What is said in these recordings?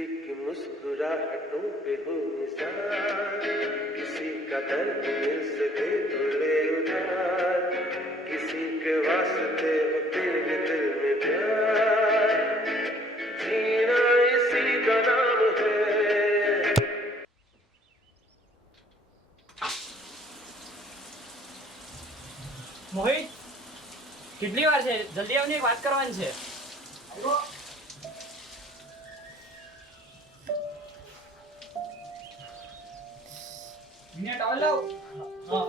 किसी की मुस्कुराहटों पे हो निसार, किसी का दर्द मिल सके तो ले उधार, किसी के वास्ते हो तेरे दिल में प्यार, जीना इसी का नाम है। મોહિત, કેટલી વાર છે? જલ્દી આવને, એક વાત કરવાની છે. મિનિટ આવ લાવ. હા.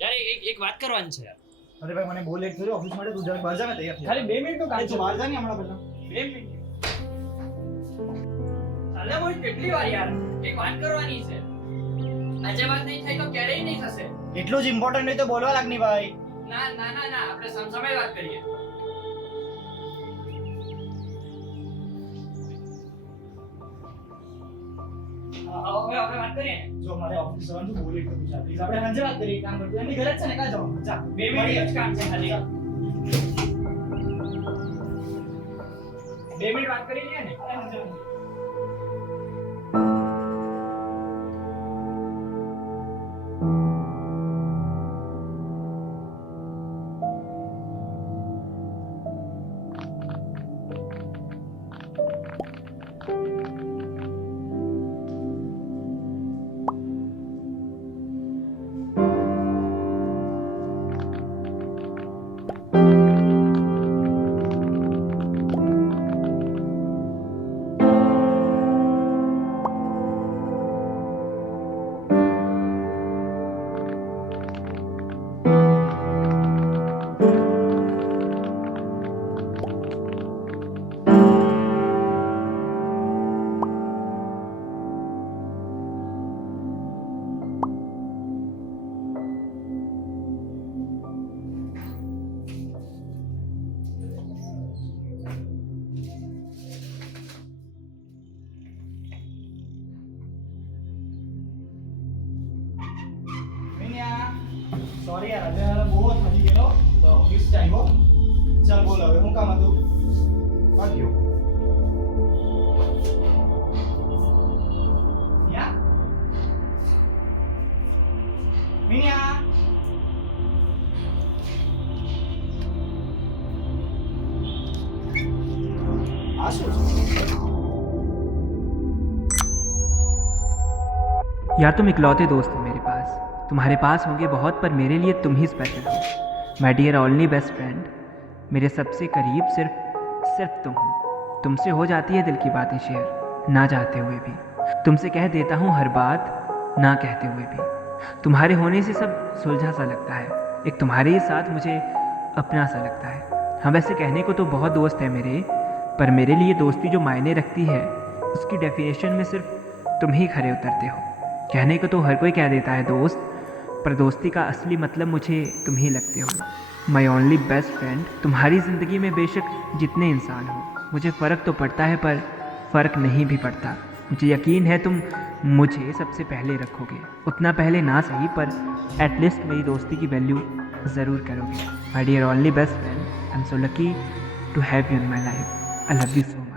યાર એક વાત કરવાની છે યાર. અરે ભાઈ મને બહુ લેટ થયો ઓફિસ માટે, તું જરા બહાર જા, મેં તૈયાર ખાલી 2 મિનિટનું કામ છે. બહાર જા ને હમણાં પહેલા. 2 મિનિટ. ચાલે મોહિત, કેટલી વાર યાર? એક વાત કરવાની છે. આજે વાત નહીં થઈ તો ક્યારેય નહીં થશે. એટલું જ ઇમ્પોર્ટન્ટ હોય તો બોલવા લાગની ભાઈ. ના ના ના ના, આપણે સમસામે વાત કરીએ. હવે વાત કરીએ. જો મારે ઓફિસ જવાનું છે, બહુ લેટ થયું છે. પ્લીઝ આપણે સાંજે વાત કરીએ. કામ કરતું એની ઘરે જ છે ને, કાં જવાનું? જા 2 મિનિટ જ કામ છે ખાલી. 2 મિનિટ વાત કરી લઈએ ને. સોરી યાર, આજે બહુ થાકી ગયેલો તો ઓફિસ આવ્યો. ચાલ બોલ, હવે હું કામ હતું વાગ્યો. મિયા મિયા આ શું? यार तुम इकलौते दोस्त हो मेरे पास, तुम्हारे पास होंगे बहुत पर मेरे लिए तुम ही स्पेशल हो. My dear only best friend, मेरे सबसे करीब सिर्फ तुम हो. तुमसे हो जाती है दिल की बातें शेयर, ना चाहते हुए भी. तुमसे कह देता हूँ हर बात, ना कहते हुए भी. तुम्हारे होने से सब सुलझा सा लगता है, एक तुम्हारे ही साथ मुझे अपना सा लगता है. हाँ वैसे कहने को तो बहुत दोस्त है मेरे, पर मेरे लिए दोस्ती जो मायने रखती है उसकी डेफिनेशन में सिर्फ तुम ही खरे उतरते हो. कहने को तो हर कोई कह देता है दोस्त, पर दोस्ती का असली मतलब मुझे तुम ही लगते हो. माय ओनली बेस्ट फ्रेंड, तुम्हारी ज़िंदगी में बेशक जितने इंसान हो, मुझे फ़र्क तो पड़ता है पर फ़र्क नहीं भी पड़ता. मुझे यकीन है तुम मुझे सबसे पहले रखोगे, उतना पहले ना सही पर एटलीस्ट मेरी दोस्ती की वैल्यू ज़रूर करोगे. My dear only best friend, I am so lucky to have you in my life. I love you so much.